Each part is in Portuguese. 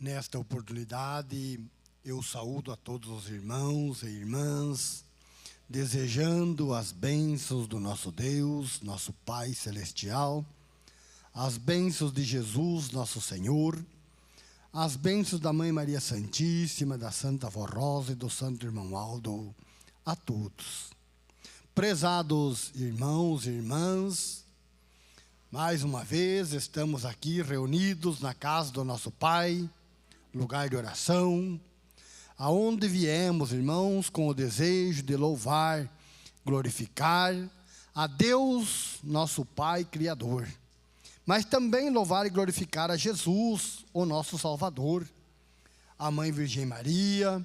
Nesta oportunidade, eu saúdo a todos os irmãos e irmãs, desejando as bênçãos do nosso Deus, nosso Pai Celestial, as bênçãos de Jesus, nosso Senhor, as bênçãos da Mãe Maria Santíssima, da Santa Avó Rosa e do Santo Irmão Aldo, a todos. Prezados irmãos e irmãs, mais uma vez estamos aqui reunidos na casa do nosso Pai, lugar de oração, aonde viemos, irmãos, com o desejo de louvar, glorificar a Deus, nosso Pai Criador, mas também louvar e glorificar a Jesus, o nosso Salvador, a Mãe Virgem Maria,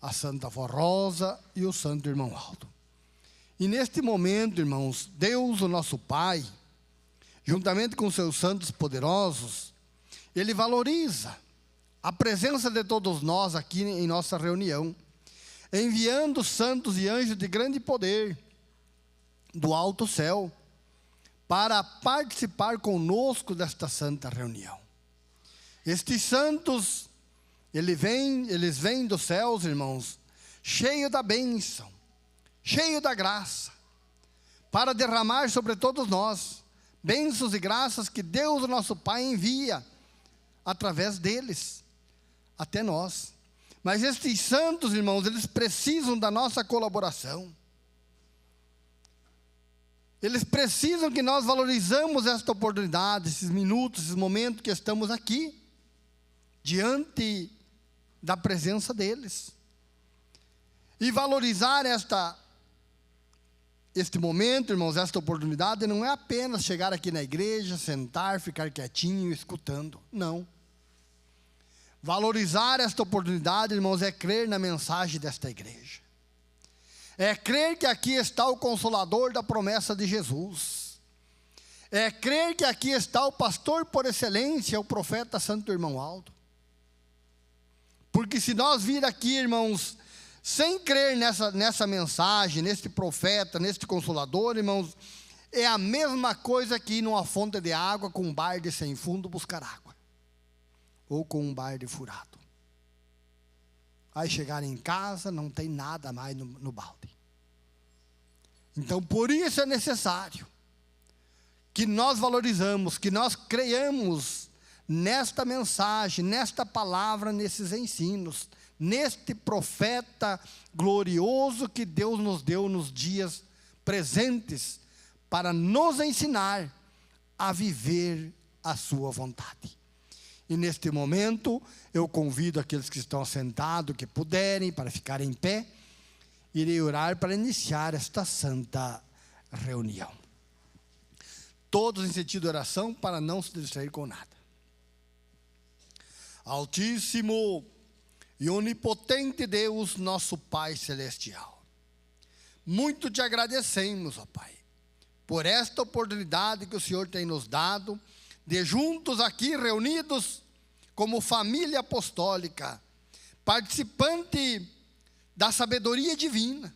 a Santa Avó Rosa e o Santo Irmão Aldo. E neste momento, irmãos, Deus, o nosso Pai, juntamente com seus santos poderosos, Ele valoriza a presença de todos nós aqui em nossa reunião, enviando santos e anjos de grande poder do alto céu para participar conosco desta santa reunião. Estes santos, eles vêm dos céus, irmãos, cheios da bênção, cheios da graça, para derramar sobre todos nós bênçãos e graças que Deus, o nosso Pai, envia através deles até nós. Mas estes santos, irmãos, eles precisam da nossa colaboração. Eles precisam que nós valorizamos esta oportunidade, esses minutos, esses momentos que estamos aqui, diante da presença deles. E valorizar este momento, irmãos, esta oportunidade, não é apenas chegar aqui na igreja, sentar, ficar quietinho, escutando. Não. Valorizar esta oportunidade, irmãos, é crer na mensagem desta igreja. É crer que aqui está o Consolador da promessa de Jesus. É crer que aqui está o pastor por excelência, o profeta Santo Irmão Aldo. Porque se nós vir aqui, irmãos, sem crer nessa mensagem, neste profeta, neste Consolador, irmãos, é a mesma coisa que ir numa fonte de água com um balde sem fundo buscar água. Ou com um balde furado. Aí chegar em casa, não tem nada mais no balde. Então, por isso é necessário que nós valorizamos, que nós creiamos nesta mensagem, nesta palavra, nesses ensinos, neste profeta glorioso que Deus nos deu nos dias presentes, para nos ensinar a viver a sua vontade. E neste momento, eu convido aqueles que estão assentados, que puderem, para ficarem em pé, irei orar para iniciar esta santa reunião. Todos em sentido de oração, para não se distrair com nada. Altíssimo e onipotente Deus, nosso Pai Celestial, muito te agradecemos, ó Pai, por esta oportunidade que o Senhor tem nos dado, de juntos aqui reunidos como família apostólica, participante da sabedoria divina,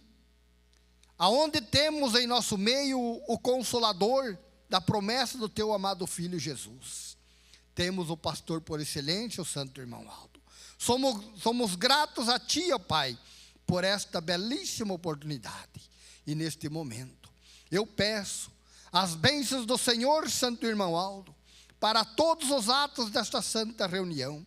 aonde temos em nosso meio o Consolador da promessa do teu amado Filho Jesus. Temos o pastor por excelência, o Santo Irmão Aldo. Somos gratos a Ti, ó Pai, por esta belíssima oportunidade. E neste momento, eu peço as bênçãos do Senhor, Santo Irmão Aldo, para todos os atos desta santa reunião.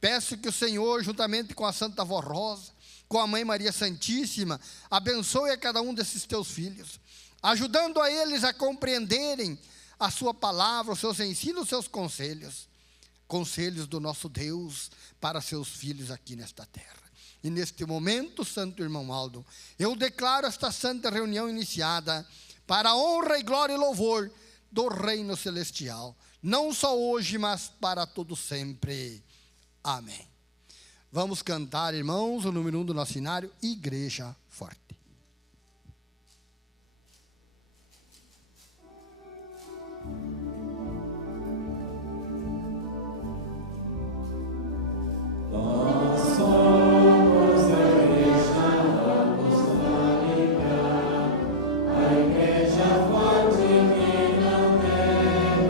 Peço que o Senhor, juntamente com a Santa Avó Rosa, com a Mãe Maria Santíssima, abençoe a cada um desses teus filhos, ajudando a eles a compreenderem a sua palavra, os seus ensinos, os seus conselhos do nosso Deus para seus filhos aqui nesta terra. E neste momento, Santo Irmão Aldo, eu declaro esta santa reunião iniciada para a honra e glória e louvor do reino celestial, não só hoje, mas para todo sempre. Amém. Vamos cantar, irmãos, o número 1 do nosso cenário, Igreja Forte. Igreja forte que não tem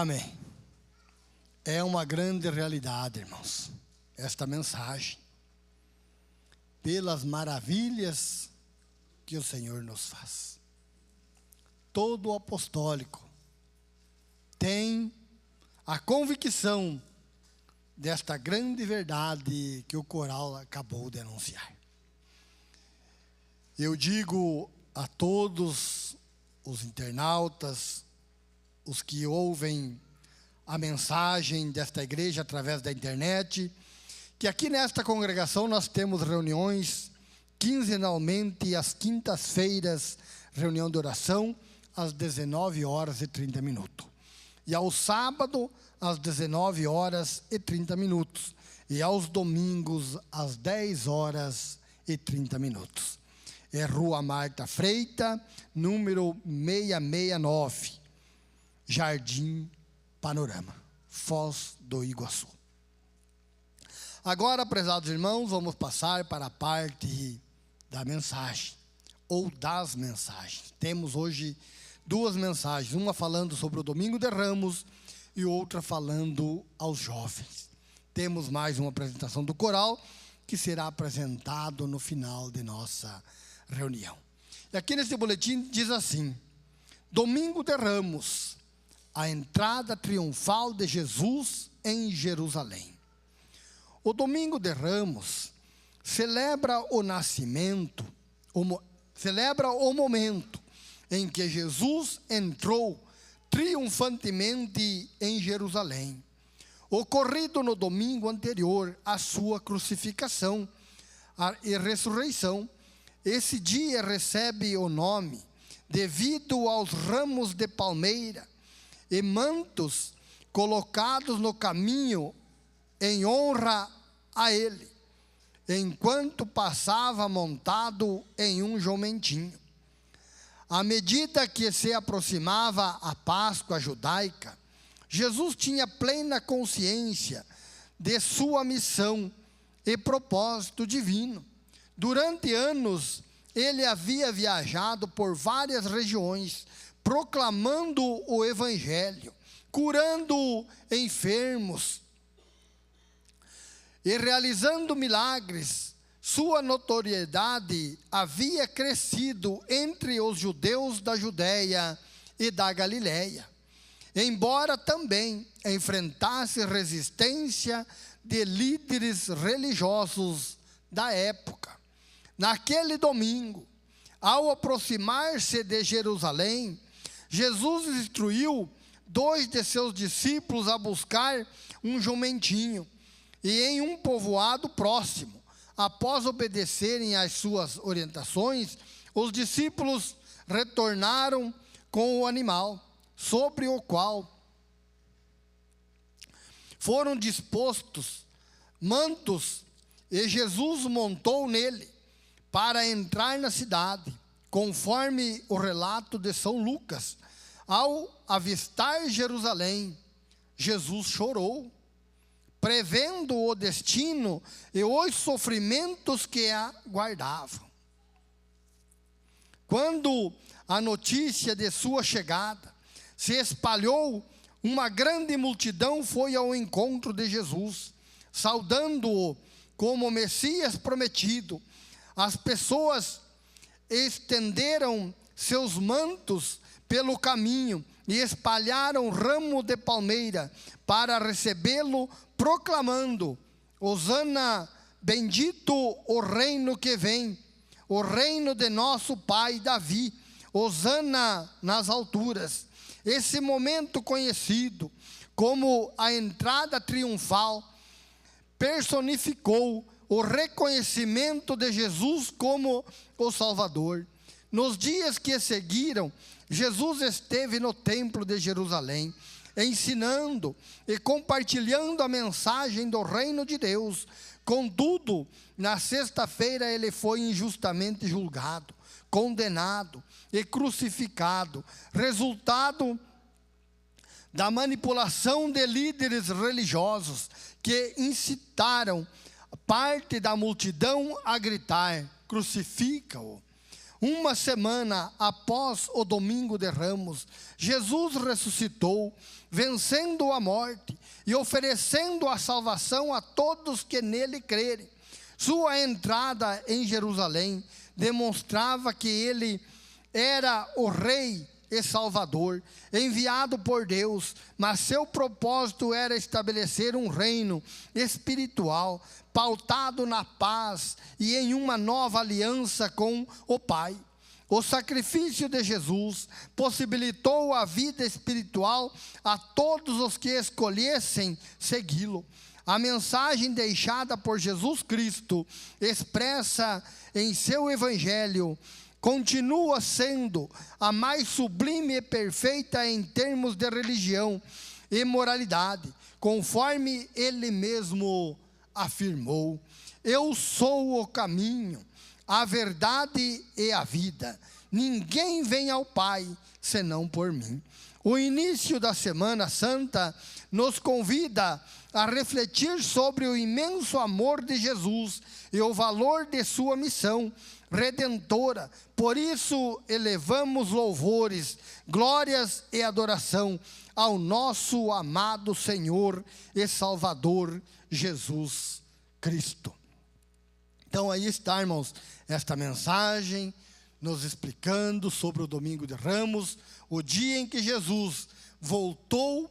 Amém. É uma grande realidade, irmãos, esta mensagem, pelas maravilhas que o Senhor nos faz. Todo apostólico tem a convicção desta grande verdade que o coral acabou de anunciar. Eu digo a todos os internautas, os que ouvem a mensagem desta igreja através da internet, que aqui nesta congregação nós temos reuniões quinzenalmente às quintas-feiras, reunião de oração às 19h30. E ao sábado às 19h30. E aos domingos às 10h30. É Rua Marta Freita, número 669, Jardim Panorama, Foz do Iguaçu. Agora, prezados irmãos, vamos passar para a parte da mensagem, ou das mensagens. Temos hoje duas mensagens, uma falando sobre o Domingo de Ramos e outra falando aos jovens. Temos mais uma apresentação do coral, que será apresentado no final de nossa reunião. E aqui nesse boletim diz assim: Domingo de Ramos, a entrada triunfal de Jesus em Jerusalém. O Domingo de Ramos celebra o nascimento, celebra o momento em que Jesus entrou triunfantemente em Jerusalém, ocorrido no domingo anterior à sua crucificação e ressurreição. Esse dia recebe o nome devido aos ramos de palmeira e mantos colocados no caminho em honra a ele, enquanto passava montado em um jumentinho. À medida que se aproximava a Páscoa judaica, Jesus tinha plena consciência de sua missão e propósito divino. Durante anos, ele havia viajado por várias regiões, proclamando o Evangelho, curando enfermos e realizando milagres. Sua notoriedade havia crescido entre os judeus da Judéia e da Galiléia, embora também enfrentasse resistência de líderes religiosos da época. Naquele domingo, ao aproximar-se de Jerusalém, Jesus instruiu 2 de seus discípulos a buscar um jumentinho, e em um povoado próximo. Após obedecerem às suas orientações, os discípulos retornaram com o animal, sobre o qual foram dispostos mantos, e Jesus montou nele para entrar na cidade, conforme o relato de São Lucas. Ao avistar Jerusalém, Jesus chorou, prevendo o destino e os sofrimentos que a guardavam. Quando a notícia de sua chegada se espalhou, uma grande multidão foi ao encontro de Jesus, saudando-o como Messias prometido. As pessoas estenderam seus mantos pelo caminho e espalharam ramo de palmeira para recebê-lo, proclamando: Hosana, bendito o reino que vem, o reino de nosso pai Davi, Hosana nas alturas. Esse momento conhecido como a entrada triunfal personificou o reconhecimento de Jesus como o Salvador. Nos dias que seguiram, Jesus esteve no templo de Jerusalém, ensinando e compartilhando a mensagem do reino de Deus. Contudo, na sexta-feira ele foi injustamente julgado, condenado e crucificado, resultado da manipulação de líderes religiosos que incitaram parte da multidão a gritar: crucifica-o. Uma semana após o domingo de Ramos, Jesus ressuscitou, vencendo a morte e oferecendo a salvação a todos que nele crerem. Sua entrada em Jerusalém demonstrava que ele era o rei e salvador, enviado por Deus, mas seu propósito era estabelecer um reino espiritual, pautado na paz e em uma nova aliança com o Pai. O sacrifício de Jesus possibilitou a vida espiritual a todos os que escolhessem segui-lo. A mensagem deixada por Jesus Cristo, expressa em seu Evangelho, continua sendo a mais sublime e perfeita em termos de religião e moralidade, conforme ele mesmo afirmou: eu sou o caminho, a verdade e a vida. Ninguém vem ao Pai senão por mim. O início da Semana Santa nos convida a refletir sobre o imenso amor de Jesus e o valor de sua missão redentora. Por isso elevamos louvores, glórias e adoração ao nosso amado Senhor e Salvador Jesus Cristo. Então aí está, irmãos, esta mensagem nos explicando sobre o Domingo de Ramos, o dia em que Jesus voltou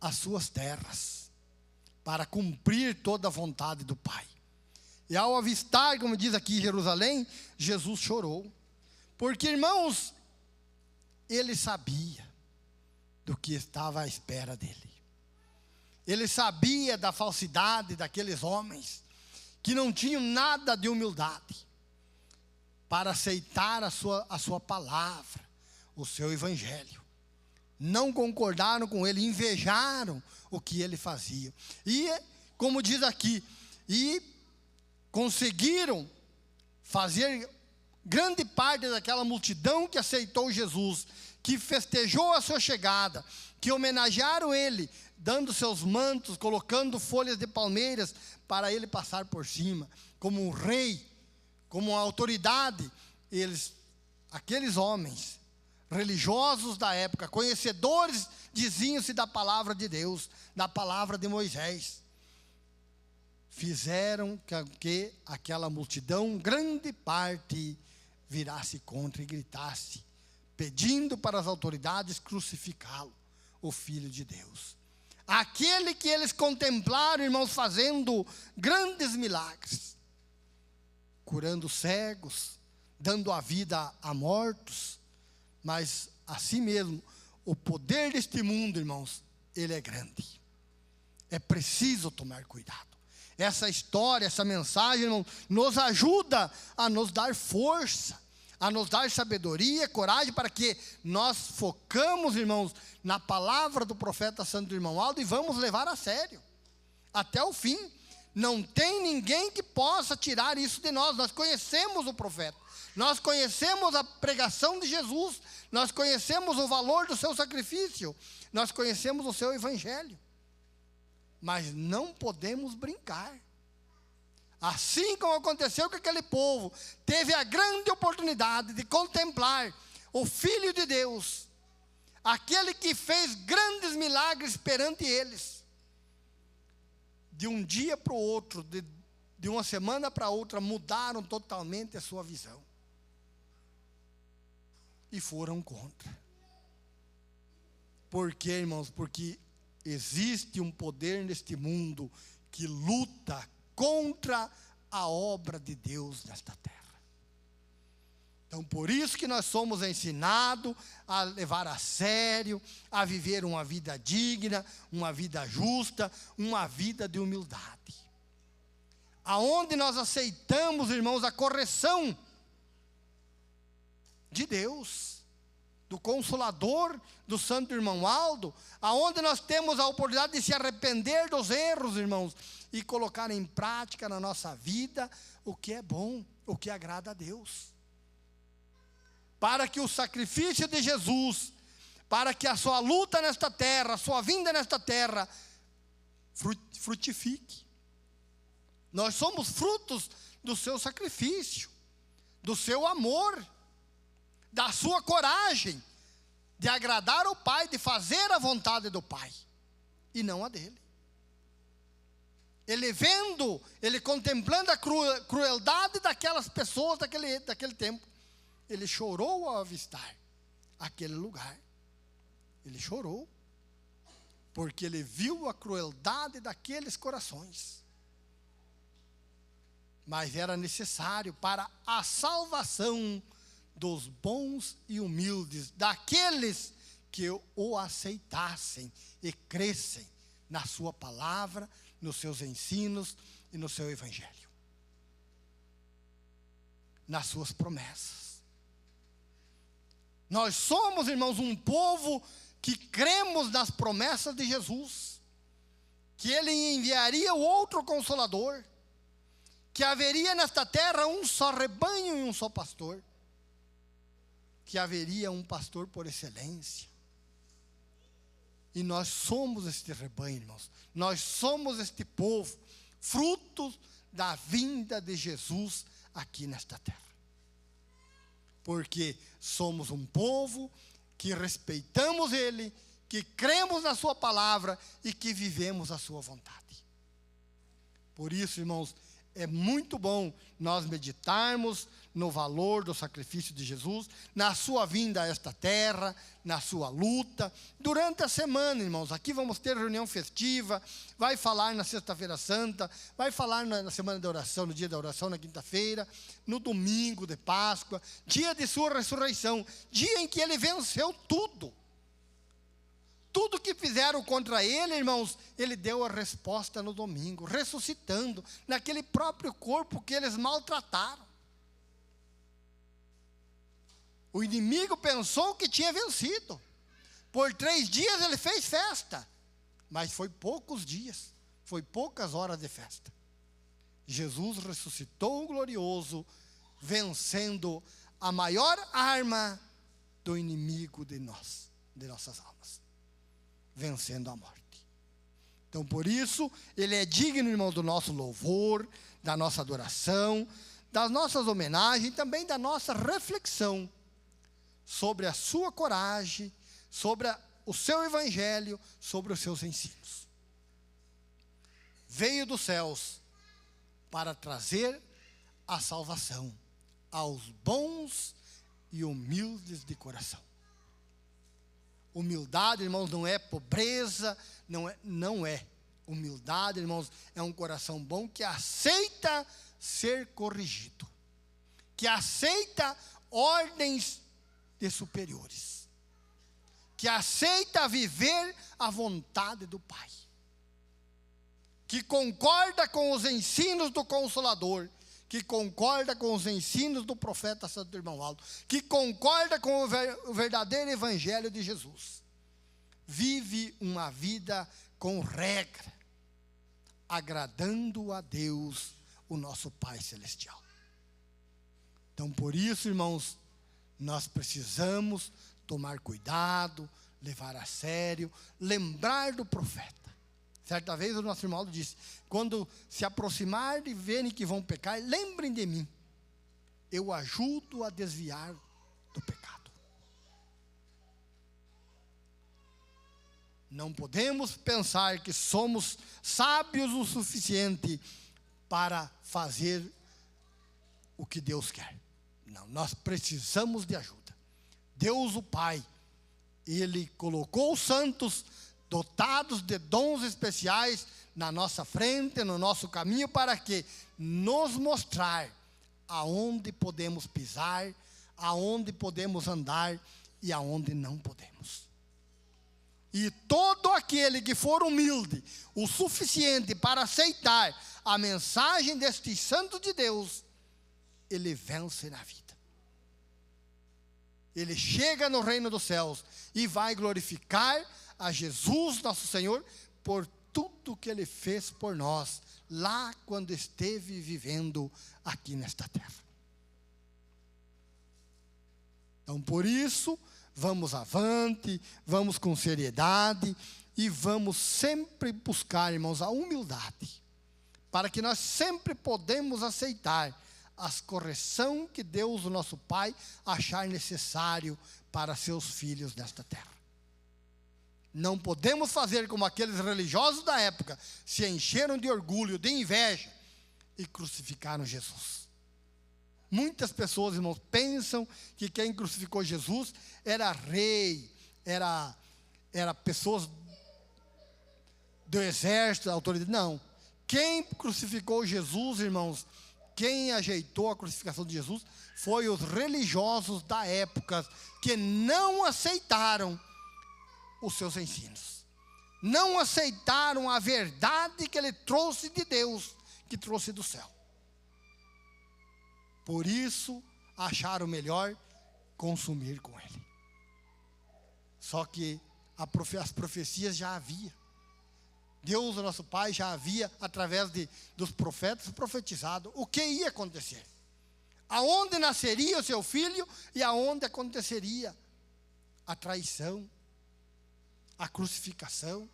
às suas terras para cumprir toda a vontade do Pai. E ao avistar, como diz aqui, Jerusalém, Jesus chorou. Porque, irmãos, ele sabia do que estava à espera dele. Ele sabia da falsidade daqueles homens que não tinham nada de humildade para aceitar a sua palavra, o seu evangelho. Não concordaram com ele, invejaram o que ele fazia. E, como diz aqui, e conseguiram fazer grande parte daquela multidão que aceitou Jesus, que festejou a sua chegada, que homenagearam ele, dando seus mantos, colocando folhas de palmeiras para ele passar por cima, como um rei, como uma autoridade. Aqueles homens religiosos da época, conhecedores, diziam-se da palavra de Deus, da palavra de Moisés, fizeram que aquela multidão, grande parte, virasse contra e gritasse, pedindo para as autoridades crucificá-lo, o Filho de Deus. Aquele que eles contemplaram, irmãos, fazendo grandes milagres, curando cegos, dando a vida a mortos, mas assim mesmo, o poder deste mundo, irmãos, ele é grande. É preciso tomar cuidado. Essa história, essa mensagem, irmão, nos ajuda a nos dar força, a nos dar sabedoria, coragem, para que nós focamos, irmãos, na palavra do profeta Santo Irmão Aldo e vamos levar a sério, até o fim. Não tem ninguém que possa tirar isso de nós. Nós conhecemos o profeta, nós conhecemos a pregação de Jesus, nós conhecemos o valor do seu sacrifício, nós conhecemos o seu evangelho. Mas não podemos brincar. Assim como aconteceu com aquele povo, teve a grande oportunidade de contemplar o Filho de Deus, aquele que fez grandes milagres perante eles. De um dia para o outro, de uma semana para outra, mudaram totalmente a sua visão. E foram contra. Por quê, irmãos? Porque existe um poder neste mundo que luta contra a obra de Deus nesta terra. Então, por isso que nós somos ensinados a levar a sério, a viver uma vida digna, uma vida justa, uma vida de humildade. Aonde nós aceitamos, irmãos, a correção de Deus, do Consolador, do Santo Irmão Aldo, aonde nós temos a oportunidade de se arrepender dos erros, irmãos, e colocar em prática na nossa vida o que é bom, o que agrada a Deus. Para que o sacrifício de Jesus, para que a sua luta nesta terra, a sua vinda nesta terra, frutifique. Nós somos frutos do seu sacrifício, do seu amor. da sua coragem de agradar ao Pai, de fazer a vontade do Pai, e não a dele. Ele contemplando a crueldade daquelas pessoas daquele tempo, ele chorou ao avistar aquele lugar. Ele chorou, porque ele viu a crueldade daqueles corações. Mas era necessário para a salvação dos bons e humildes, daqueles que o aceitassem e crescem na sua palavra, nos seus ensinos e no seu evangelho, nas suas promessas. Nós somos, irmãos, um povo que cremos nas promessas de Jesus, que Ele enviaria o outro Consolador, que haveria nesta terra um só rebanho e um só pastor, que haveria um pastor por excelência. E nós somos este rebanho, irmãos. Nós somos este povo, frutos da vinda de Jesus aqui nesta terra. Porque somos um povo que respeitamos Ele, que cremos na sua palavra e que vivemos a sua vontade. Por isso, irmãos, é muito bom nós meditarmos no valor do sacrifício de Jesus, na sua vinda a esta terra, na sua luta. Durante a semana, irmãos, aqui vamos ter reunião festiva, vai falar na sexta-feira santa, vai falar na semana da oração, no dia da oração, na quinta-feira, no domingo de Páscoa, dia de sua ressurreição, dia em que ele venceu tudo. Tudo que fizeram contra ele, irmãos, ele deu a resposta no domingo, ressuscitando naquele próprio corpo que eles maltrataram. O inimigo pensou que tinha vencido. Por 3 dias ele fez festa, mas foi poucos dias, foi poucas horas de festa. Jesus ressuscitou glorioso, vencendo a maior arma do inimigo de nossas almas, vencendo a morte. Então, por isso, ele é digno, irmão, do nosso louvor, da nossa adoração, das nossas homenagens e também da nossa reflexão sobre a sua coragem, sobre o seu evangelho, sobre os seus ensinos. Veio dos céus para trazer a salvação aos bons e humildes de coração. Humildade, irmãos, não é pobreza, não é. Humildade, irmãos, é um coração bom que aceita ser corrigido, que aceita ordens de superiores, que aceita viver a vontade do Pai, que concorda com os ensinos do Consolador, que concorda com os ensinos do profeta Santo Irmão Aldo, que concorda com o verdadeiro evangelho de Jesus. Vive uma vida com regra, agradando a Deus, o nosso Pai Celestial. Então, por isso, irmãos, nós precisamos tomar cuidado, levar a sério, lembrar do profeta. Certa vez o nosso irmão disse: quando se aproximar de verem que vão pecar, lembrem de mim, eu ajudo a desviar do pecado. Não podemos pensar que somos sábios o suficiente para fazer o que Deus quer. Não, nós precisamos de ajuda. Deus o Pai, Ele colocou os santos dotados de dons especiais na nossa frente, no nosso caminho, para que nos mostrar aonde podemos pisar, aonde podemos andar e aonde não podemos. E todo aquele que for humilde o suficiente para aceitar a mensagem deste santo de Deus, ele vence na vida. Ele chega no reino dos céus e vai glorificar a Jesus, nosso Senhor, por tudo que Ele fez por nós, lá quando esteve vivendo aqui nesta terra. Então, por isso, vamos avante, vamos com seriedade e vamos sempre buscar, irmãos, a humildade, para que nós sempre podemos aceitar as correção que Deus, o nosso Pai, achar necessário para seus filhos nesta terra. Não podemos fazer como aqueles religiosos da época, se encheram de orgulho, de inveja, e crucificaram Jesus. Muitas pessoas, irmãos, pensam que quem crucificou Jesus era rei, era pessoas do exército, da autoridade. Não. Quem crucificou Jesus, irmãos, quem ajeitou a crucificação de Jesus, foi os religiosos da época, que não aceitaram os seus ensinos. Não aceitaram a verdade que ele trouxe de Deus, que trouxe do céu. Por isso, acharam melhor consumir com ele. Só que as profecias já havia. Deus, o nosso Pai, já havia, através dos profetas, profetizado o que ia acontecer. Aonde nasceria o seu filho e aonde aconteceria a traição, a crucificação.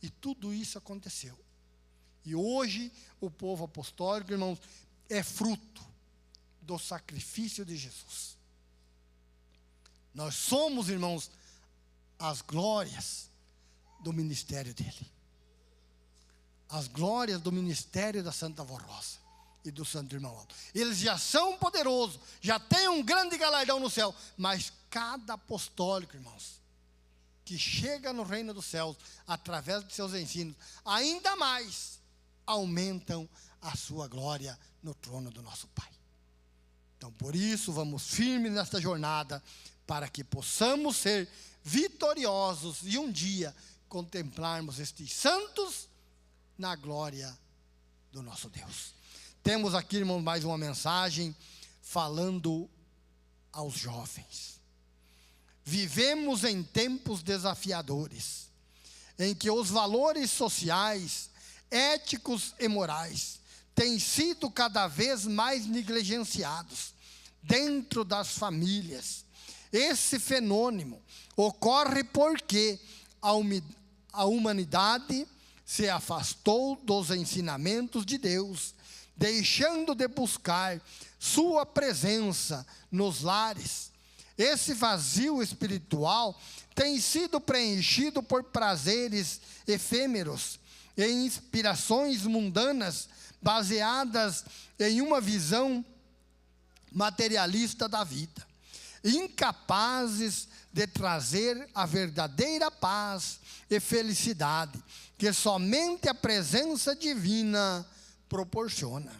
E tudo isso aconteceu. E hoje, o povo apostólico, irmãos, é fruto do sacrifício de Jesus. Nós somos, irmãos, as glórias do ministério dele. As glórias do ministério da Santa Avó Rosa e do Santo Irmão Aldo. Eles já são poderosos, já têm um grande galardão no céu, mas cada apostólico, irmãos, que chega no reino dos céus, através de seus ensinos, ainda mais aumentam a sua glória no trono do nosso Pai. Então, por isso, vamos firmes nesta jornada, para que possamos ser vitoriosos e um dia contemplarmos estes santos na glória do nosso Deus. Temos aqui, irmãos, mais uma mensagem falando aos jovens. Vivemos em tempos desafiadores, em que os valores sociais, éticos e morais têm sido cada vez mais negligenciados dentro das famílias. Esse fenômeno ocorre porque a humanidade se afastou dos ensinamentos de Deus, deixando de buscar sua presença nos lares. Esse vazio espiritual tem sido preenchido por prazeres efêmeros e inspirações mundanas baseadas em uma visão materialista da vida, incapazes de trazer a verdadeira paz e felicidade que somente a presença divina proporciona.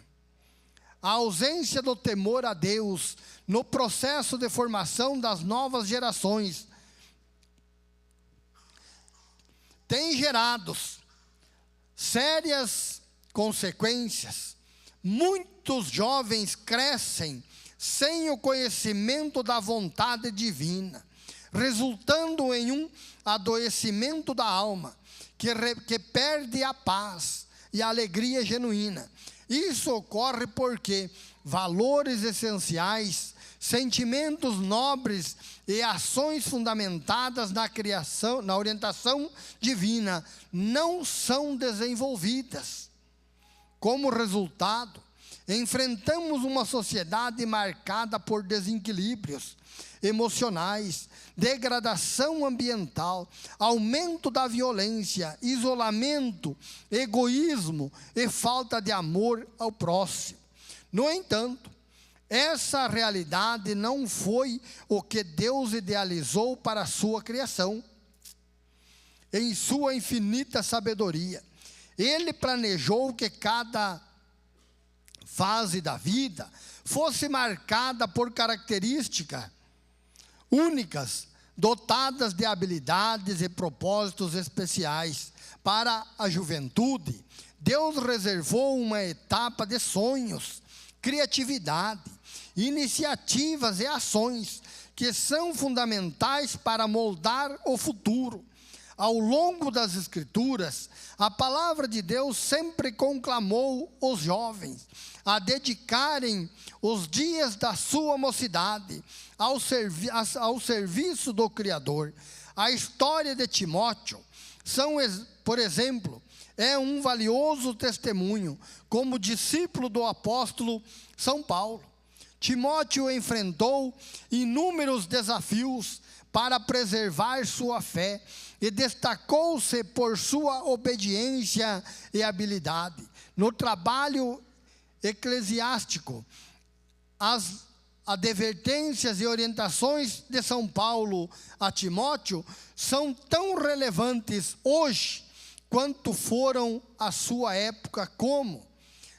A ausência do temor a Deus no processo de formação das novas gerações tem gerado sérias consequências. Muitos jovens crescem sem o conhecimento da vontade divina, resultando em um adoecimento da alma, que perde a paz e a alegria genuína. Isso ocorre porque valores essenciais, sentimentos nobres e ações fundamentadas na criação, na orientação divina, não são desenvolvidas. Como resultado, enfrentamos uma sociedade marcada por desequilíbrios emocionais, degradação ambiental, aumento da violência, isolamento, egoísmo e falta de amor ao próximo. No entanto, essa realidade não foi o que Deus idealizou para a sua criação. Em sua infinita sabedoria, Ele planejou que cada fase da vida fosse marcada por características únicas, dotadas de habilidades e propósitos especiais. Para a juventude, Deus reservou uma etapa de sonhos, criatividade, iniciativas e ações que são fundamentais para moldar o futuro. Ao longo das Escrituras, a palavra de Deus sempre conclamou os jovens a dedicarem os dias da sua mocidade ao serviço do Criador. A história de Timóteo são, por exemplo, é um valioso testemunho como discípulo do apóstolo São Paulo. Timóteo enfrentou inúmeros desafios para preservar sua fé e destacou-se por sua obediência e habilidade. No trabalho eclesiástico, as advertências e orientações de São Paulo a Timóteo são tão relevantes hoje quanto foram à sua época, como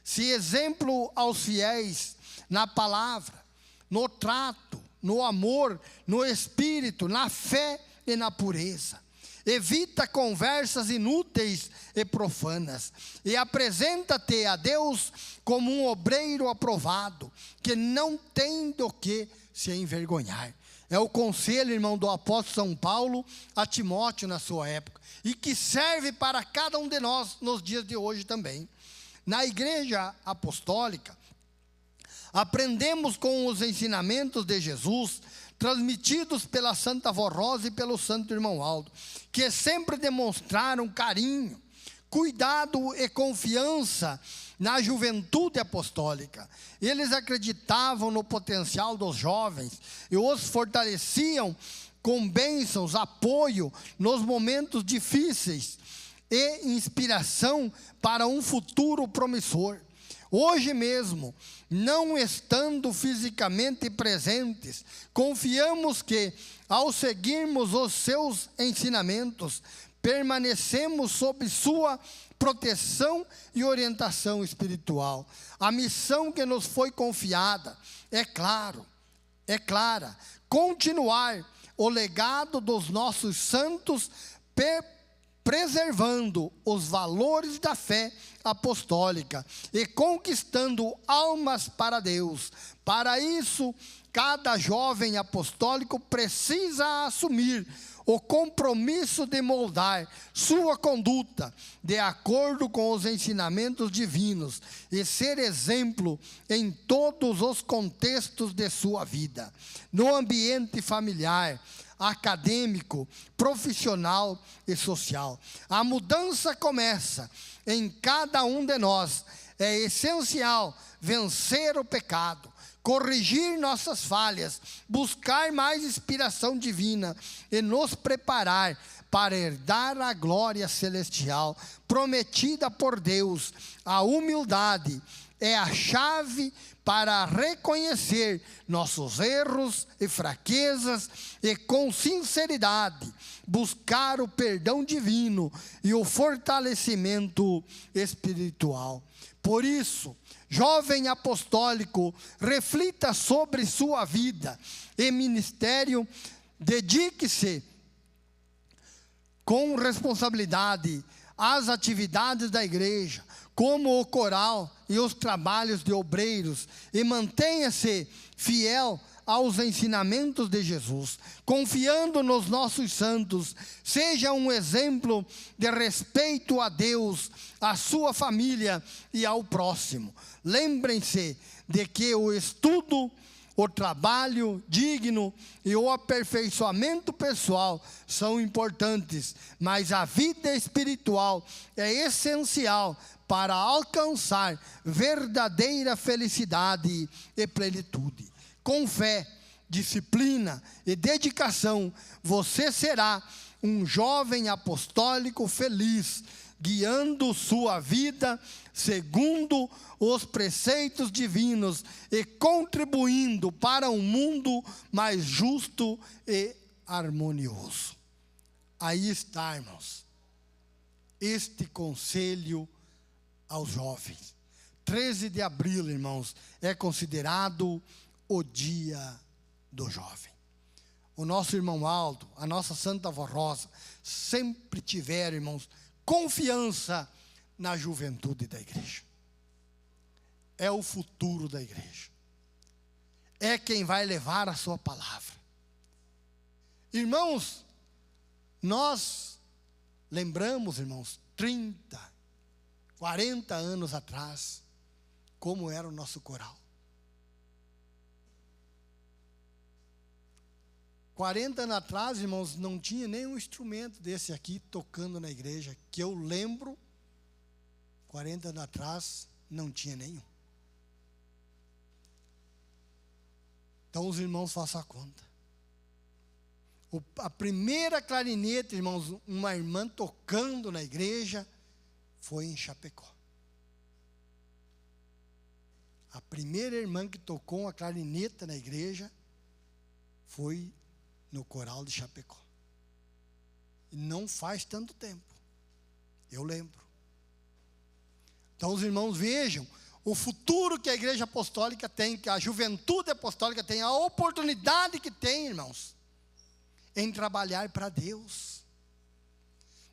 se exemplo aos fiéis na palavra, no trato, no amor, no espírito, na fé e na pureza. Evita conversas inúteis e profanas e apresenta-te a Deus como um obreiro aprovado, que não tem do que se envergonhar. É o conselho, irmão, do apóstolo São Paulo a Timóteo na sua época, e que serve para cada um de nós nos dias de hoje também. Na igreja apostólica, aprendemos com os ensinamentos de Jesus, transmitidos pela Santa Avó Rosa e pelo Santo Irmão Aldo, que sempre demonstraram carinho, cuidado e confiança na juventude apostólica. Eles acreditavam no potencial dos jovens e os fortaleciam com bênçãos, apoio nos momentos difíceis e inspiração para um futuro promissor. Hoje mesmo, não estando fisicamente presentes, confiamos que, ao seguirmos os seus ensinamentos, permanecemos sob sua proteção e orientação espiritual. A missão que nos foi confiada é clara, continuar o legado dos nossos santos, preservando os valores da fé apostólica e conquistando almas para Deus. Para isso, cada jovem apostólico precisa assumir o compromisso de moldar sua conduta de acordo com os ensinamentos divinos e ser exemplo em todos os contextos de sua vida, no ambiente familiar, acadêmico, profissional e social. A mudança começa em cada um de nós. É essencial vencer o pecado, corrigir nossas falhas, buscar mais inspiração divina e nos preparar para herdar a glória celestial prometida por Deus. A humildade é a chave para reconhecer nossos erros e fraquezas e, com sinceridade, buscar o perdão divino e o fortalecimento espiritual. Por isso, jovem apostólico, reflita sobre sua vida e ministério, dedique-se com responsabilidade às atividades da igreja, como o coral e os trabalhos de obreiros, e mantenha-se fiel aos ensinamentos de Jesus, confiando nos nossos santos. Seja um exemplo de respeito a Deus, à sua família e ao próximo. Lembrem-se de que o estudo, o trabalho digno e o aperfeiçoamento pessoal são importantes, mas a vida espiritual é essencial para alcançar verdadeira felicidade e plenitude. Com fé, disciplina e dedicação, você será um jovem apostólico feliz, guiando sua vida segundo os preceitos divinos e contribuindo para um mundo mais justo e harmonioso. Aí está, irmãos, este conselho aos jovens. 13 de abril, irmãos, é considerado o dia do jovem. O nosso irmão Aldo, a nossa Santa Avó Rosa, sempre tiveram, irmãos, confiança na juventude da igreja. É o futuro da igreja. É quem vai levar a sua palavra. Irmãos, nós lembramos, irmãos, 30, 40 anos atrás, como era o nosso coral. 40 anos atrás, irmãos, não tinha nenhum instrumento desse aqui tocando na igreja, que eu lembro 40 anos atrás, não tinha nenhum. Então, os irmãos, façam a conta. A primeira clarineta, irmãos, uma irmã tocando na igreja, foi em Chapecó. A primeira irmã que tocou uma clarineta na igreja foi no coral de Chapecó. E não faz tanto tempo. Eu lembro. Então os irmãos vejam o futuro que a igreja apostólica tem, que a juventude apostólica tem, a oportunidade que tem, irmãos, em trabalhar para Deus.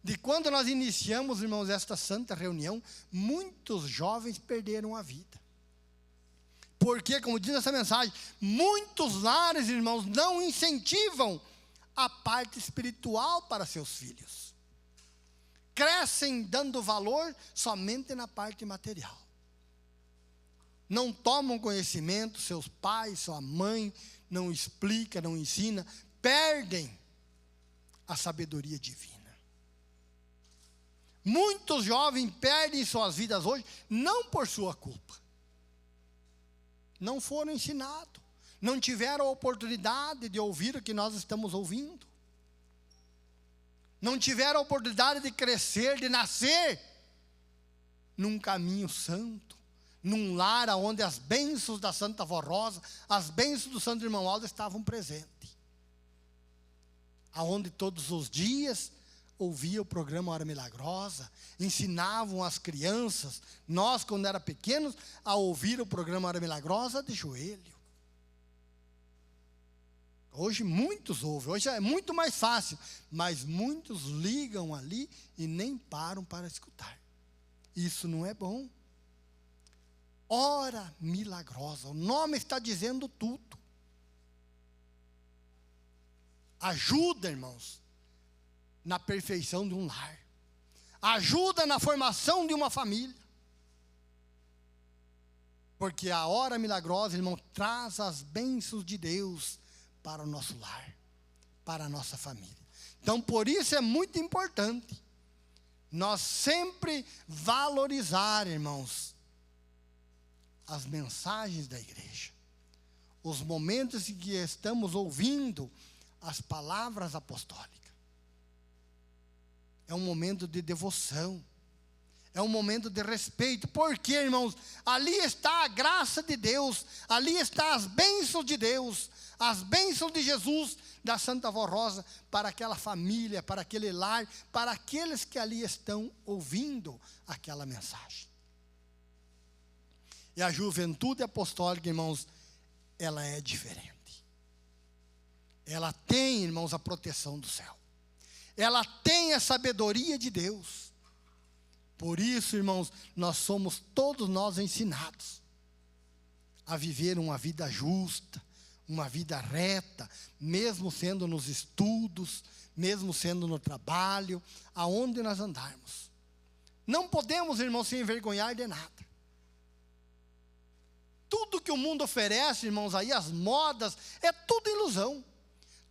De quando nós iniciamos, irmãos, esta santa reunião, muitos jovens perderam a vida. Porque, como diz essa mensagem, muitos lares, irmãos, não incentivam a parte espiritual para seus filhos. Crescem dando valor somente na parte material. Não tomam conhecimento, seus pais, sua mãe, não explica, não ensina, perdem a sabedoria divina. Muitos jovens perdem suas vidas hoje, não por sua culpa. Não foram ensinados, não tiveram a oportunidade de ouvir o que nós estamos ouvindo. Não tiveram a oportunidade de crescer, de nascer num caminho santo, num lar onde as bênçãos da Santa Vó Rosa, as bênçãos do Santo Irmão Aldo estavam presentes. Aonde todos os dias ouvia o programa Hora Milagrosa, ensinavam as crianças, nós quando era pequenos, a ouvir o programa Hora Milagrosa de joelho. Hoje muitos ouvem, hoje é muito mais fácil, mas muitos ligam ali e nem param para escutar. Isso não é bom. Hora Milagrosa, o nome está dizendo tudo. Ajuda, irmãos, na perfeição de um lar. Ajuda na formação de uma família. Porque a hora milagrosa, irmão, traz as bênçãos de Deus para o nosso lar, para a nossa família. Então, por isso é muito importante nós sempre valorizar, irmãos, as mensagens da igreja. Os momentos em que estamos ouvindo as palavras apostólicas. É um momento de devoção. É um momento de respeito. Porque, irmãos, ali está a graça de Deus. Ali está as bênçãos de Deus. As bênçãos de Jesus, da Santa Vó Rosa, para aquela família, para aquele lar, para aqueles que ali estão ouvindo aquela mensagem. E a juventude apostólica, irmãos, ela é diferente. Ela tem, irmãos, a proteção do céu. Ela tem a sabedoria de Deus. Por isso, irmãos, nós somos todos nós ensinados a viver uma vida justa, uma vida reta, mesmo sendo nos estudos, mesmo sendo no trabalho, aonde nós andarmos. Não podemos, irmãos, se envergonhar de nada. Tudo que o mundo oferece, irmãos, aí as modas, é tudo ilusão.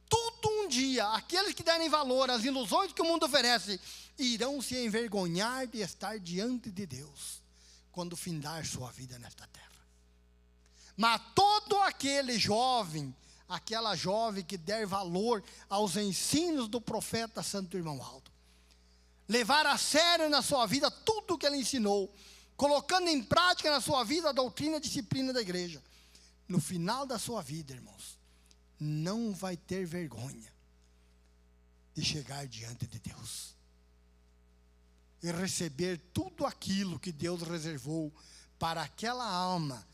Tudo um dia, aqueles que derem valor às ilusões que o mundo oferece, irão se envergonhar de estar diante de Deus, quando findar sua vida nesta terra. Mas todo aquele jovem, aquela jovem que der valor aos ensinos do profeta Santo Irmão Aldo, levar a sério na sua vida tudo o que ele ensinou, colocando em prática na sua vida a doutrina e a disciplina da igreja, no final da sua vida, irmãos, não vai ter vergonha de chegar diante de Deus e receber tudo aquilo que Deus reservou para aquela alma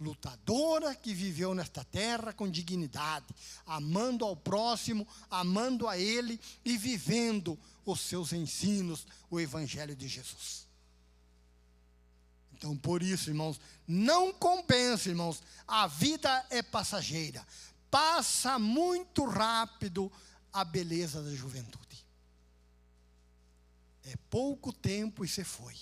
lutadora que viveu nesta terra com dignidade, amando ao próximo, amando a Ele e vivendo os seus ensinos, o Evangelho de Jesus. Então, por isso, irmãos, não compensa, irmãos, a vida é passageira. Passa muito rápido a beleza da juventude. É pouco tempo e se foi.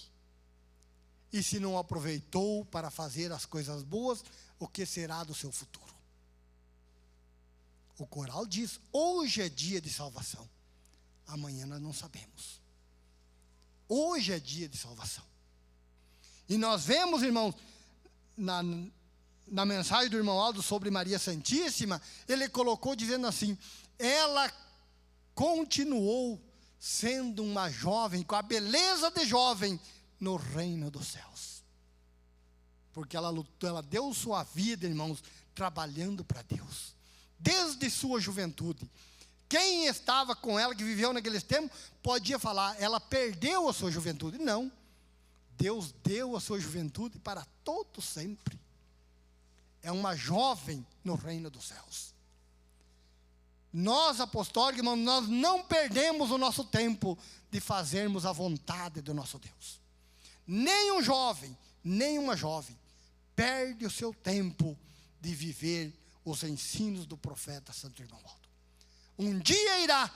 E se não aproveitou para fazer as coisas boas, o que será do seu futuro? O coral diz, hoje é dia de salvação. Amanhã nós não sabemos. Hoje é dia de salvação. E nós vemos, irmãos, na mensagem do irmão Aldo sobre Maria Santíssima, ele colocou dizendo assim: ela continuou sendo uma jovem, com a beleza de jovem, no reino dos céus. Porque ela lutou, ela deu sua vida, irmãos, trabalhando para Deus, desde sua juventude. Quem estava com ela, que viveu naqueles tempos, podia falar, ela perdeu a sua juventude. Não, Deus deu a sua juventude para todo sempre. É uma jovem no reino dos céus. Nós, apostólicos, irmãos, nós não perdemos o nosso tempo de fazermos a vontade do nosso Deus. Nem um jovem, nem uma jovem perde o seu tempo de viver os ensinos do profeta Santo Irmão Aldo. Um dia irá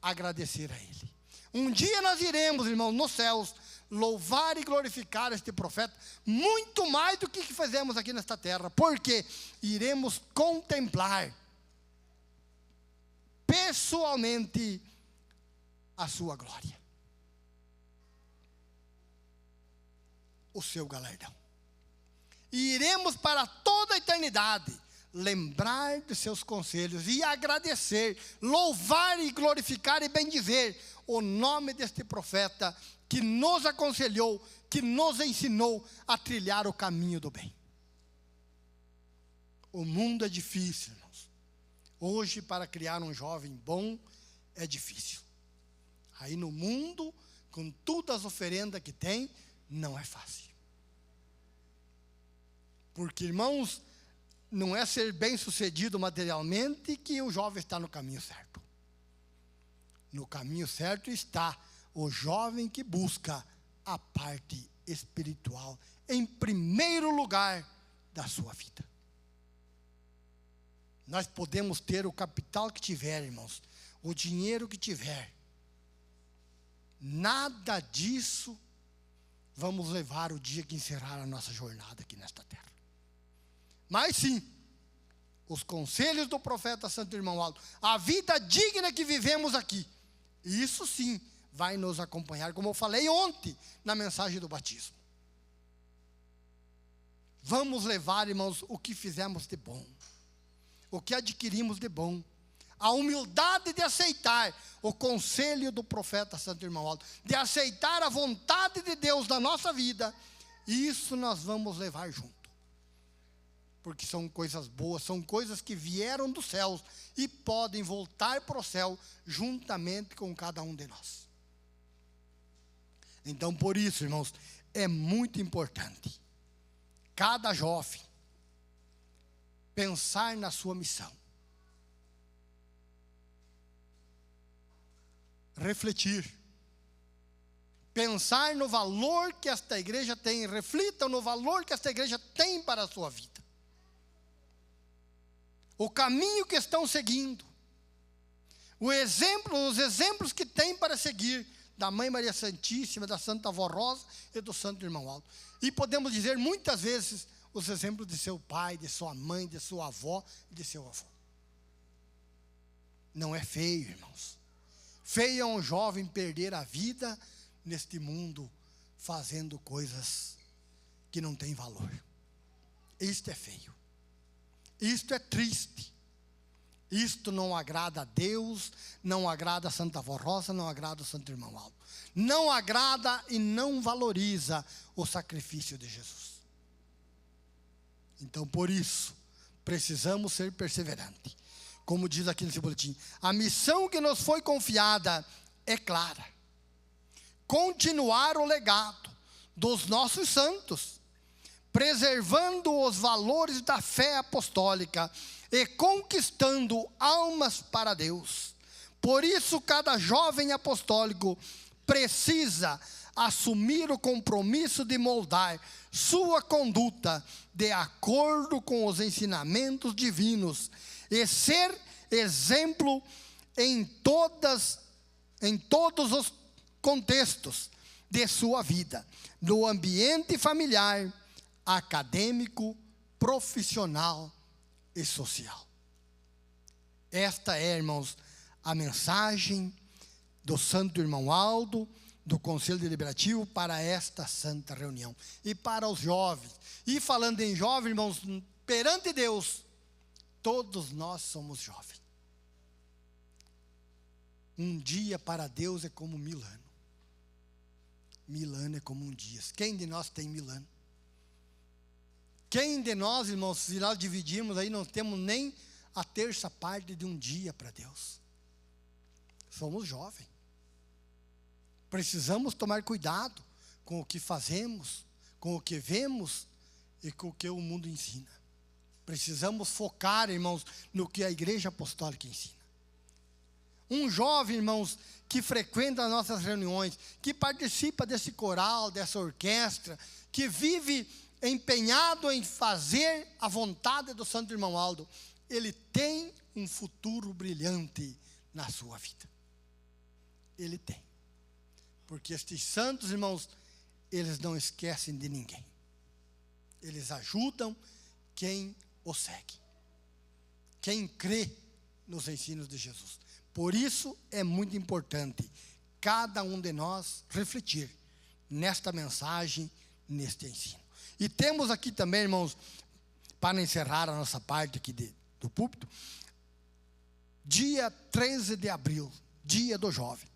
agradecer a ele. Um dia nós iremos, irmãos, nos céus, louvar e glorificar este profeta, muito mais do que fazemos aqui nesta terra, porque iremos contemplar pessoalmente a sua glória, o seu galardão. E iremos para toda a eternidade lembrar de seus conselhos e agradecer, louvar e glorificar e bendizer o nome deste profeta que nos aconselhou, que nos ensinou a trilhar o caminho do bem. O mundo é difícil, irmãos. Hoje, para criar um jovem bom, é difícil. Aí no mundo, com todas as oferendas que tem, não é fácil. Porque, irmãos, não é ser bem sucedido materialmente que o jovem está no caminho certo. No caminho certo está o jovem que busca a parte espiritual em primeiro lugar da sua vida. Nós podemos ter o capital que tiver, irmãos, o dinheiro que tiver. Nada disso vamos levar o dia que encerrar a nossa jornada aqui nesta terra. Mas sim, os conselhos do profeta Santo Irmão Aldo, a vida digna que vivemos aqui, isso sim vai nos acompanhar, como eu falei ontem na mensagem do batismo. Vamos levar, irmãos, o que fizemos de bom, o que adquirimos de bom, a humildade de aceitar o conselho do profeta Santo Irmão Aldo, de aceitar a vontade de Deus na nossa vida, isso nós vamos levar junto. Porque são coisas boas, são coisas que vieram dos céus e podem voltar para o céu juntamente com cada um de nós. Então, por isso, irmãos, é muito importante cada jovem pensar na sua missão, refletir, pensar no valor que esta igreja tem, reflita no valor que esta igreja tem para a sua vida, o caminho que estão seguindo, os exemplos que tem para seguir da Mãe Maria Santíssima, da Santa Avó Rosa e do Santo Irmão Aldo. E podemos dizer muitas vezes os exemplos de seu pai, de sua mãe, de sua avó e de seu avô. Não é feio, irmãos. Feio é um jovem perder a vida neste mundo fazendo coisas que não têm valor. Isto é feio. Isto é triste. Isto não agrada a Deus, não agrada a Santa Avó Rosa, não agrada o Santo Irmão Aldo. Não agrada e não valoriza o sacrifício de Jesus. Então, por isso, precisamos ser perseverantes. Como diz aqui nesse boletim, a missão que nos foi confiada é clara. Continuar o legado dos nossos santos, preservando os valores da fé apostólica e conquistando almas para Deus. Por isso, cada jovem apostólico precisa assumir o compromisso de moldar sua conduta de acordo com os ensinamentos divinos e ser exemplo em todos os contextos de sua vida, no ambiente familiar, acadêmico, profissional e social. Esta é, irmãos, a mensagem do Santo Irmão Aldo, do Conselho Deliberativo para esta santa reunião. E para os jovens. E falando em jovens, irmãos, perante Deus, todos nós somos jovens. Um dia para Deus é como 1000 anos. 1000 anos é como um dia. Quem de nós tem 1000 anos? Quem de nós, irmãos, se nós dividirmos aí, não temos nem a terça parte de um dia para Deus. Somos jovens. Precisamos tomar cuidado com o que fazemos, com o que vemos e com o que o mundo ensina. Precisamos focar, irmãos, no que a Igreja Apostólica ensina. Um jovem, irmãos, que frequenta as nossas reuniões, que participa desse coral, dessa orquestra, que vive empenhado em fazer a vontade do Santo Irmão Aldo, ele tem um futuro brilhante na sua vida. Ele tem. Porque estes santos, irmãos, eles não esquecem de ninguém. Eles ajudam quem o segue. Quem crê nos ensinos de Jesus. Por isso é muito importante cada um de nós refletir nesta mensagem, neste ensino. E temos aqui também, irmãos, para encerrar a nossa parte aqui do púlpito, dia 13 de abril, dia do jovem.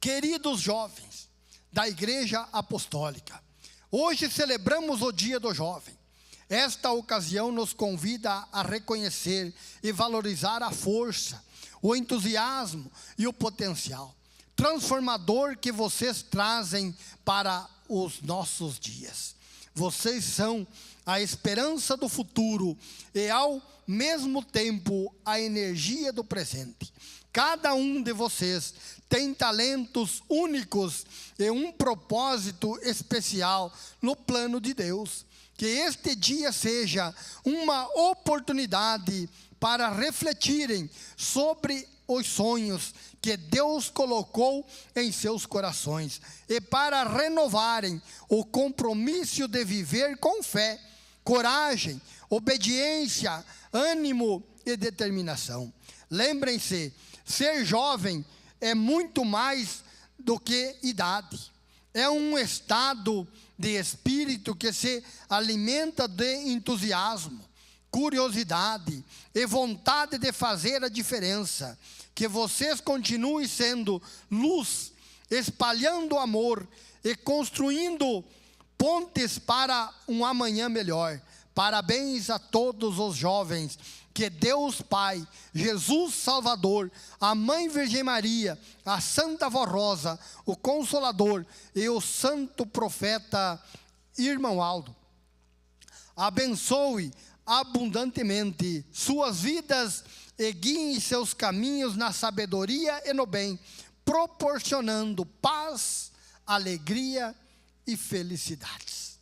Queridos jovens da Igreja Apostólica, hoje celebramos o dia do jovem. Esta ocasião nos convida a reconhecer e valorizar a força, o entusiasmo e o potencial transformador que vocês trazem para os nossos dias. Vocês são a esperança do futuro e, ao mesmo tempo, a energia do presente. Cada um de vocês tem talentos únicos e um propósito especial no plano de Deus. Que este dia seja uma oportunidade para refletirem sobre os sonhos que Deus colocou em seus corações e para renovarem o compromisso de viver com fé, coragem, obediência, ânimo e determinação. Lembrem-se, ser jovem é muito mais do que idade. É um estado de espírito que se alimenta de entusiasmo, curiosidade e vontade de fazer a diferença. Que vocês continuem sendo luz, espalhando amor e construindo pontes para um amanhã melhor. Parabéns a todos os jovens. Que Deus Pai, Jesus Salvador, a Mãe Virgem Maria, a Santa Vó Rosa, o Consolador e o Santo Profeta Irmão Aldo abençoe abundantemente suas vidas e guiem seus caminhos na sabedoria e no bem, proporcionando paz, alegria e felicidades.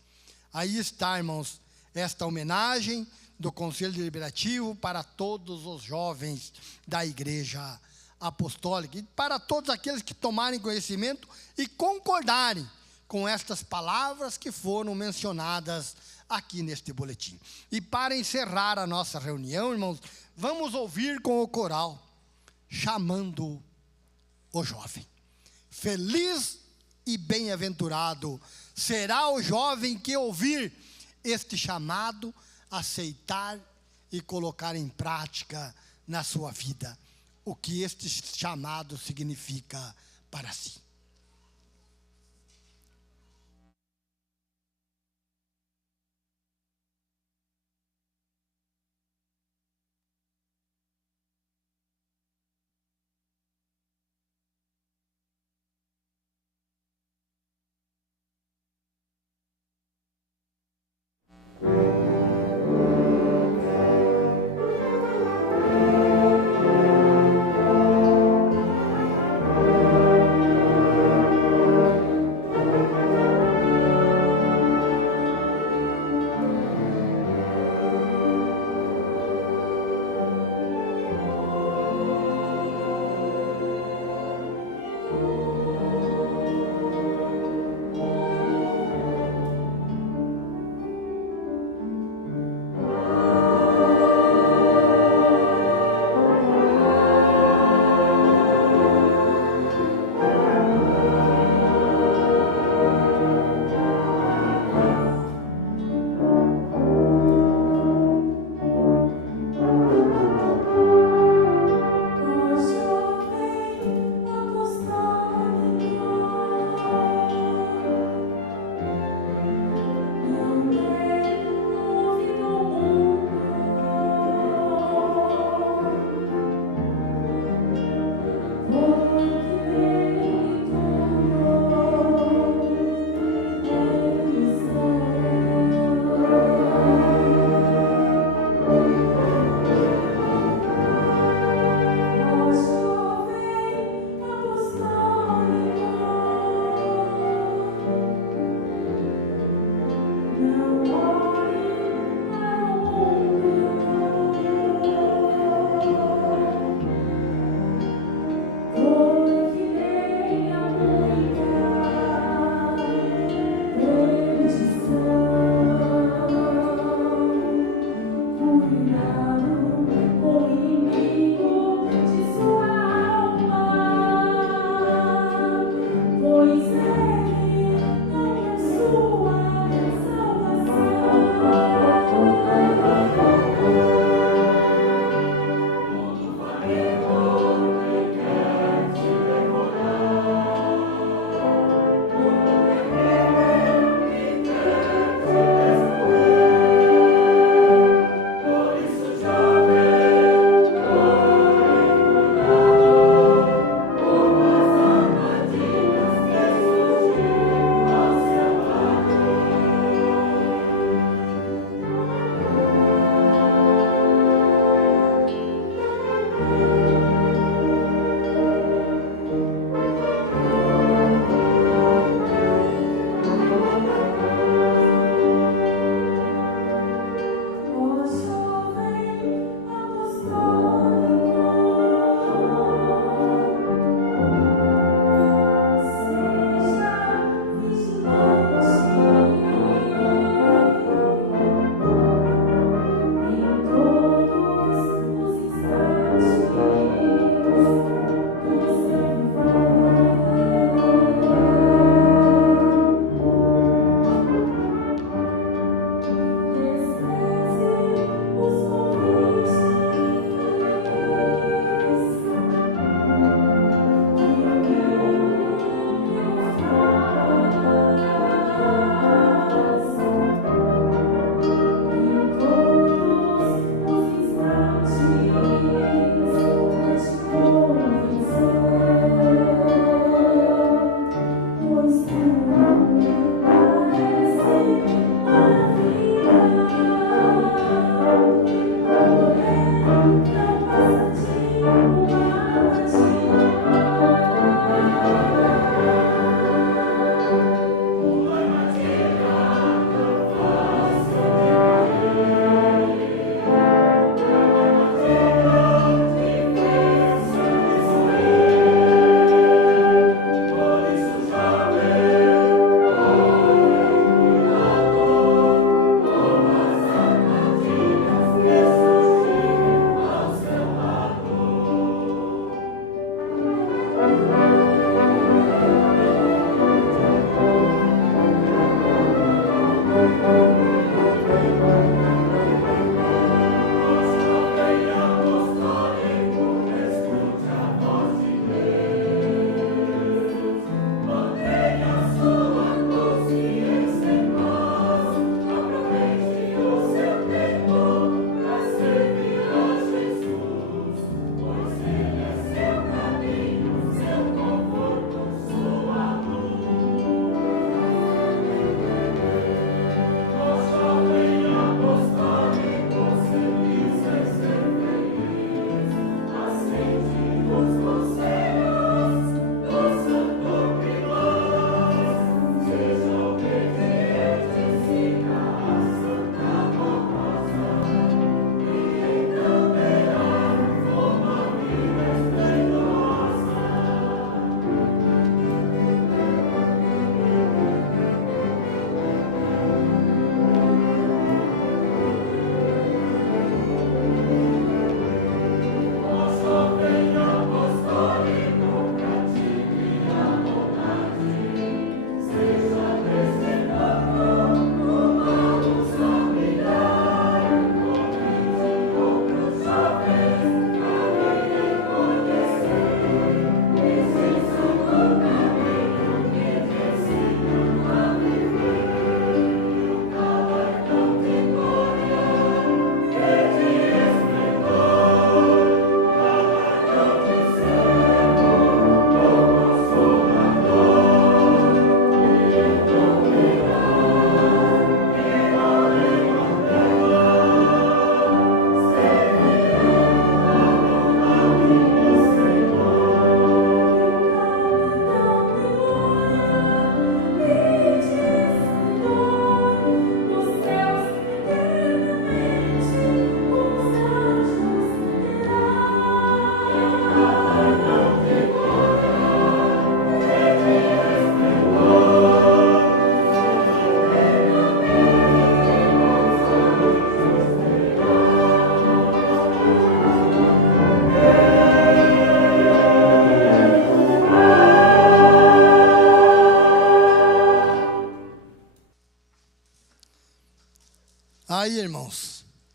Aí está, irmãos, esta homenagem do Conselho Deliberativo para todos os jovens da Igreja Apostólica e para todos aqueles que tomarem conhecimento e concordarem com estas palavras que foram mencionadas aqui neste boletim. E para encerrar a nossa reunião, irmãos, vamos ouvir com o coral, chamando o jovem. Feliz e bem-aventurado será o jovem que ouvir este chamado, aceitar e colocar em prática na sua vida o que este chamado significa para si.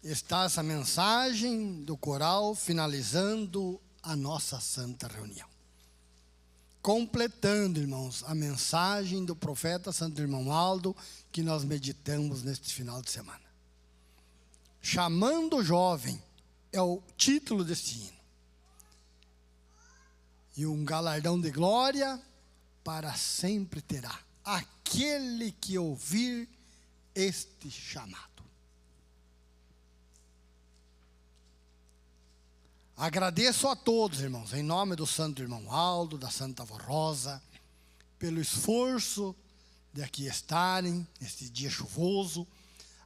está essa mensagem do coral finalizando a nossa santa reunião. Completando, irmãos, a mensagem do profeta Santo Irmão Aldo que nós meditamos neste final de semana. Chamando o jovem é o título deste hino. E um galardão de glória para sempre terá aquele que ouvir este chamado. Agradeço a todos, irmãos, em nome do Santo Irmão Aldo, da Santa Avó Rosa, pelo esforço de aqui estarem, neste dia chuvoso.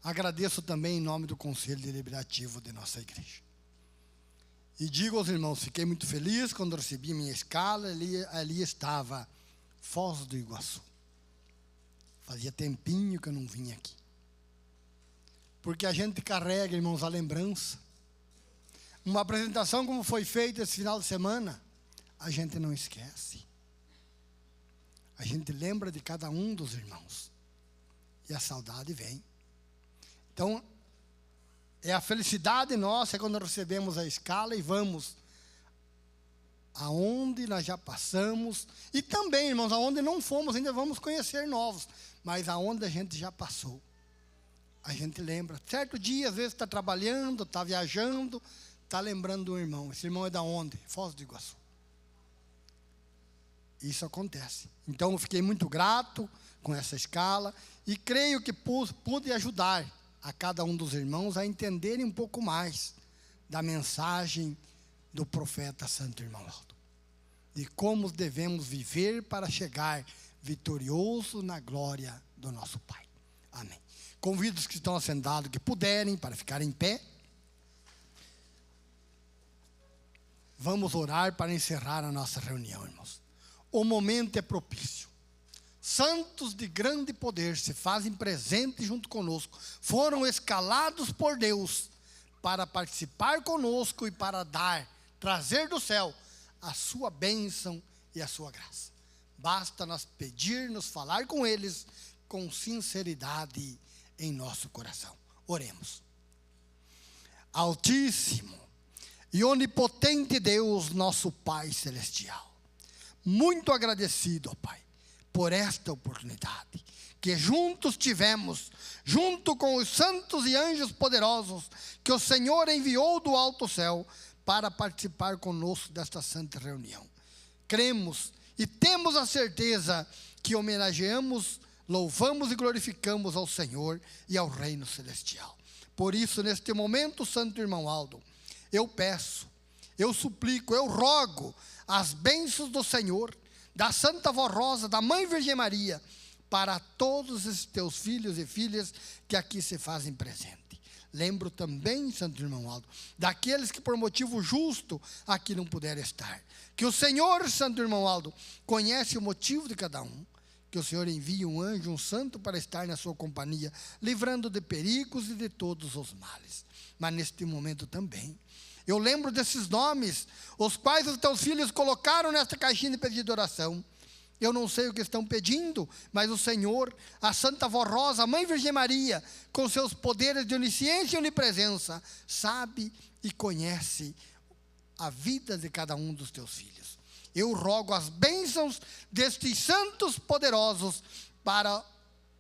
Agradeço também em nome do Conselho Deliberativo de nossa igreja. E digo aos irmãos, fiquei muito feliz quando recebi minha escala, ali estava Foz do Iguaçu. Fazia tempinho que eu não vinha aqui. Porque a gente carrega, irmãos, a lembrança. Uma apresentação como foi feita esse final de semana, a gente não esquece. A gente lembra de cada um dos irmãos. E a saudade vem. Então, é a felicidade nossa quando recebemos a escala e vamos aonde nós já passamos. E também, irmãos, aonde não fomos, ainda vamos conhecer novos. Mas aonde a gente já passou. A gente lembra. Certo dia, às vezes, está trabalhando, está viajando, está lembrando do irmão. Esse irmão é da onde? Foz do Iguaçu. Isso acontece. Então, eu fiquei muito grato com essa escala e creio que pude ajudar a cada um dos irmãos a entenderem um pouco mais da mensagem do profeta Santo Irmão Aldo. De como devemos viver para chegar vitorioso na glória do nosso Pai. Amém. Convido os que estão assentados, que puderem, para ficar em pé. Vamos orar para encerrar a nossa reunião, irmãos. O momento é propício. Santos de grande poder se fazem presentes junto conosco. Foram escalados por Deus para participar conosco e para trazer do céu a sua bênção e a sua graça. Basta nós pedir-nos, falar com eles com sinceridade em nosso coração. Oremos. Altíssimo e onipotente Deus, nosso Pai Celestial, muito agradecido, ó Pai, por esta oportunidade que juntos tivemos, junto com os santos e anjos poderosos que o Senhor enviou do alto céu para participar conosco desta santa reunião. Cremos e temos a certeza que homenageamos, louvamos e glorificamos ao Senhor e ao reino celestial. Por isso, neste momento, Santo Irmão Aldo, eu peço, eu suplico, eu rogo as bênçãos do Senhor, da Santa Avó Rosa, da Mãe Virgem Maria, para todos os teus filhos e filhas que aqui se fazem presente. Lembro também, Santo Irmão Aldo, daqueles que por motivo justo aqui não puderam estar. Que o Senhor, Santo Irmão Aldo, conhece o motivo de cada um. Que o Senhor envie um anjo, um santo, para estar na sua companhia, livrando de perigos e de todos os males. Mas neste momento também, eu lembro desses nomes, os quais os teus filhos colocaram nesta caixinha de pedido de oração. Eu não sei o que estão pedindo, mas o Senhor, a Santa Avó Rosa, a Mãe Virgem Maria, com seus poderes de onisciência e onipresença, sabe e conhece a vida de cada um dos teus filhos. Eu rogo as bênçãos destes santos poderosos para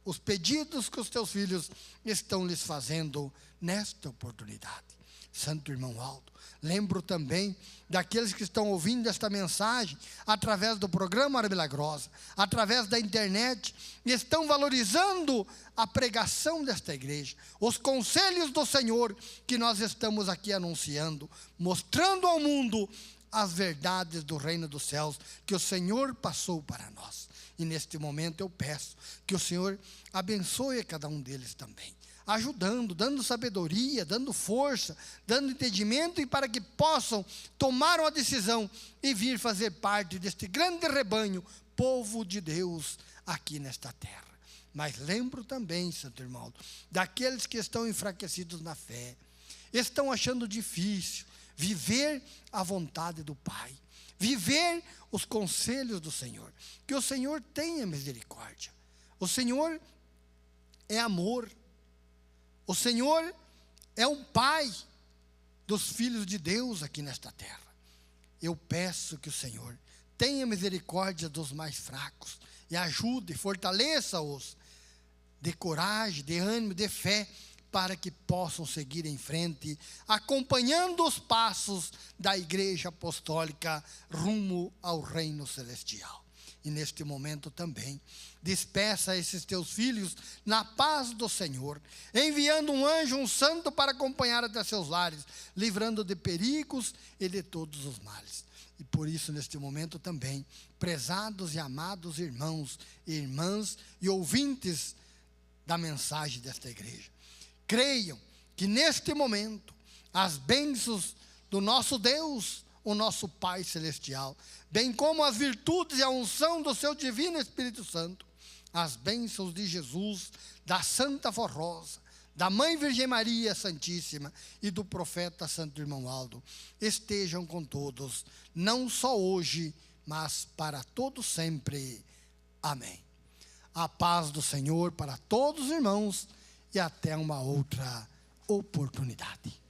os pedidos que os teus filhos estão lhes fazendo nesta oportunidade. Santo Irmão Aldo, lembro também daqueles que estão ouvindo esta mensagem através do programa Hora Milagrosa, através da internet, e estão valorizando a pregação desta igreja, os conselhos do Senhor que nós estamos aqui anunciando, mostrando ao mundo as verdades do reino dos céus que o Senhor passou para nós. E neste momento eu peço que o Senhor abençoe cada um deles também, ajudando, dando sabedoria, dando força, dando entendimento, e para que possam tomar uma decisão e vir fazer parte deste grande rebanho, povo de Deus, aqui nesta terra. Mas lembro também, Santo Irmão, daqueles que estão enfraquecidos na fé, estão achando difícil viver a vontade do Pai, viver os conselhos do Senhor. Que o Senhor tenha misericórdia. O Senhor é amor. O Senhor é um pai dos filhos de Deus aqui nesta terra. Eu peço que o Senhor tenha misericórdia dos mais fracos e ajude, fortaleça-os, de coragem, de ânimo, de fé, para que possam seguir em frente, acompanhando os passos da Igreja Apostólica rumo ao reino celestial. E neste momento também, despeça esses teus filhos na paz do Senhor, enviando um anjo, um santo, para acompanhar até seus lares, livrando de perigos e de todos os males. E por isso, neste momento também, prezados e amados irmãos e irmãs e ouvintes da mensagem desta igreja, creiam que neste momento as bênçãos do nosso Deus, o nosso Pai Celestial, bem como as virtudes e a unção do seu divino Espírito Santo, as bênçãos de Jesus, da Santa Forrosa, da Mãe Virgem Maria Santíssima e do profeta Santo Irmão Aldo, estejam com todos, não só hoje, mas para todos sempre. Amém. A paz do Senhor para todos os irmãos e até uma outra oportunidade.